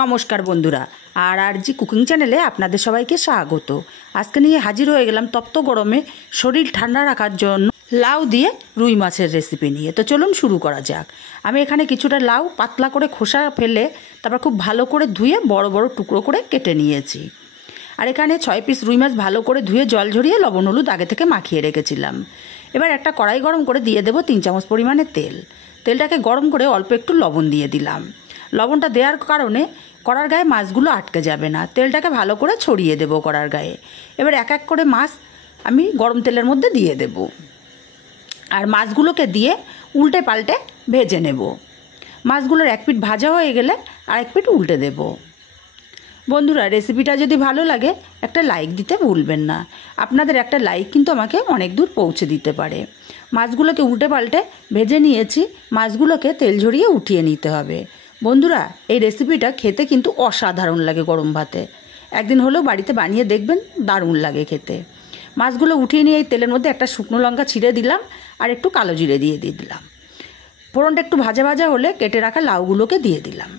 নমস্কার বন্ধুরা, আর জি কুকিং চ্যানেলে আপনাদের সবাইকে স্বাগত। আজকে নিয়ে হাজির হয়ে গেলাম তপ্ত গরমে শরীর ঠান্ডা রাখার জন্য লাউ দিয়ে রুই মাছের রেসিপি নিয়ে। তো চলুন শুরু করা যাক। আমি এখানে কিছুটা লাউ পাতলা করে খোসা ফেলে তারপর খুব ভালো করে ধুয়ে বড় বড় টুকরো করে কেটে নিয়েছি। আর এখানে 6 পিস রুই মাছ ভালো করে ধুয়ে জল ঝরিয়ে লবণ হলুদ আগে থেকে মাখিয়ে রেখেছিলাম। এবার একটা কড়াই গরম করে দিয়ে দেবো 3 চামচ পরিমাণে তেল। তেলটাকে গরম করে অল্প একটু লবণ দিয়ে দিলাম। লবণটা দেওয়ার কারণে কড়ার গায়ে মাছগুলো আটকে যাবে না। তেলটাকে ভালো করে ছড়িয়ে দেবো কড়ার গায়ে। এবার এক এক করে মাছ আমি গরম তেলের মধ্যে দিয়ে দেব। আর মাছগুলোকে দিয়ে উল্টে পাল্টে ভেজে নেব। মাছগুলোর এক পিঠ ভাজা হয়ে গেলে আর এক পিঠ উল্টে দেব। বন্ধুরা, রেসিপিটা যদি ভালো লাগে একটা লাইক দিতে ভুলবেন না। আপনাদের একটা লাইক কিন্তু আমাকে অনেক দূর পৌঁছে দিতে পারে। মাছগুলোকে উল্টে পাল্টে ভেজে নিয়েছি। মাছগুলোকে তেল ঝরিয়ে উঠিয়ে নিতে হবে। বন্ধুরা, এই রেসিপিটা খেতে কিন্তু অসাধারণ লাগে গরম ভাতে। একদিন হলেও বাড়িতে বানিয়ে দেখবেন, দারুণ লাগে খেতে। মাছগুলো উঠিয়ে নিয়ে এই তেলের মধ্যে একটা শুকনো লঙ্কা ছিঁড়ে দিলাম আর একটু কালো জিরে দিয়ে দিলাম। ফোড়নটা একটু ভাজা ভাজা হলে কেটে রাখা লাউগুলোকে দিয়ে দিলাম।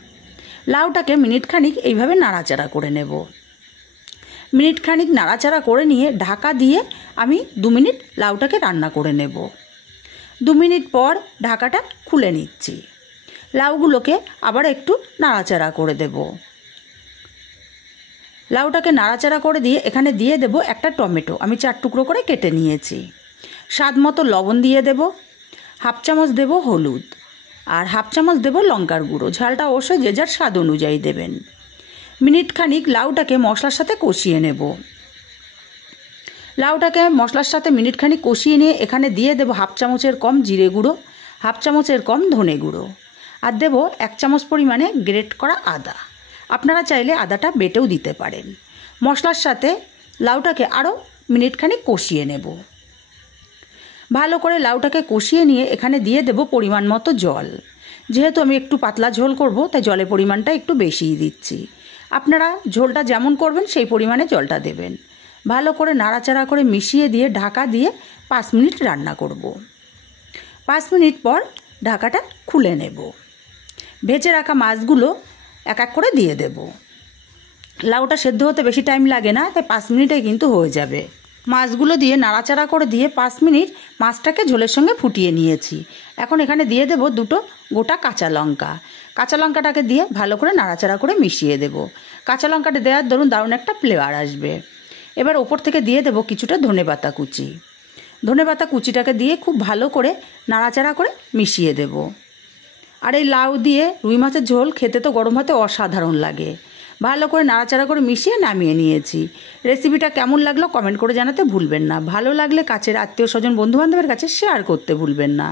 লাউটাকে মিনিট খানিক এইভাবে নাড়াচাড়া করে নেব। মিনিট খানিক নাড়াচাড়া করে নিয়ে ঢাকা দিয়ে আমি 2 মিনিট লাউটাকে রান্না করে নেব। 2 মিনিট পর ঢাকাটা খুলে নিচ্ছি। লাউগুলোকে আবার একটু নাড়াচাড়া করে দেব। লাউটাকে নাড়াচাড়া করে দিয়ে এখানে দিয়ে দেব একটা টমেটো, আমি 4 টুকরো করে কেটে নিয়েছি। স্বাদ মতো লবণ দিয়ে দেব। হাফ চামচ দেব হলুদ আর হাফ চামচ দেব লঙ্কার গুঁড়ো। ঝালটা অবশ্যই যে যার স্বাদ অনুযায়ী দেবেন। মিনিট খানিক লাউটাকে মশলার সাথে কষিয়ে নেব। লাউটাকে মশলার সাথে মিনিট খানিক কষিয়ে নিয়ে এখানে দিয়ে দেব হাফ চামচের কম জিরে গুঁড়ো, হাফ চামচের কম ধনে গুঁড়ো আর দেব 1 চামচ পরিমাণে গ্রেট করা আদা। আপনারা চাইলে আদাটা বেটেও দিতে পারেন। মশলার সাথে লাউটাকে আরও মিনিট খানিক কষিয়ে নেব। ভালো করে লাউটাকে কষিয়ে নিয়ে এখানে দিয়ে দেব পরিমাণ মতো জল। যেহেতু আমি একটু পাতলা ঝোল করব, তাই জলের পরিমাণটা একটু বেশিই দিচ্ছি। আপনারা ঝোলটা যেমন করবেন সেই পরিমাণে জলটা দেবেন। ভালো করে নাড়াচাড়া করে মিশিয়ে দিয়ে ঢাকা দিয়ে 5 মিনিট রান্না করব। 5 মিনিট পর ঢাকাটা খুলে নেব। ভেজে রাখা মাছগুলো এক এক করে দিয়ে দেব। লাউটা সেদ্ধ হতে বেশি টাইম লাগে না, তাই 5 মিনিটে কিন্তু হয়ে যাবে। মাছগুলো দিয়ে নাড়াচাড়া করে দিয়ে 5 মিনিট মাছটাকে ঝোলের সঙ্গে ফুটিয়ে নিয়েছি। এখন এখানে দিয়ে দেব 2টো গোটা কাঁচা লঙ্কা। কাঁচা লঙ্কাটাকে দিয়ে ভালো করে নাড়াচাড়া করে মিশিয়ে দেব। কাঁচা লঙ্কাটা দেওয়ার দারুণ একটা ফ্লেভার আসবে। এবার ওপর থেকে দিয়ে দেব কিছুটা ধনেপাতা কুচি। ধনেপাতা কুচিটাকে দিয়ে খুব ভালো করে নাড়াচাড়া করে মিশিয়ে দেব। আর এই লাউ দিয়ে রুই মাছের ঝোল খেতে তো গরম ভাতে অসাধারণ লাগে। ভালো করে নাড়াচাড়া করে মিশিয়ে নামিয়ে নিয়েছি। রেসিপিটা কেমন লাগলো কমেন্ট করে জানাতে ভুলবেন না। ভালো লাগলে কাছের আত্মীয় স্বজন বন্ধুবান্ধবের কাছে শেয়ার করতে ভুলবেন না।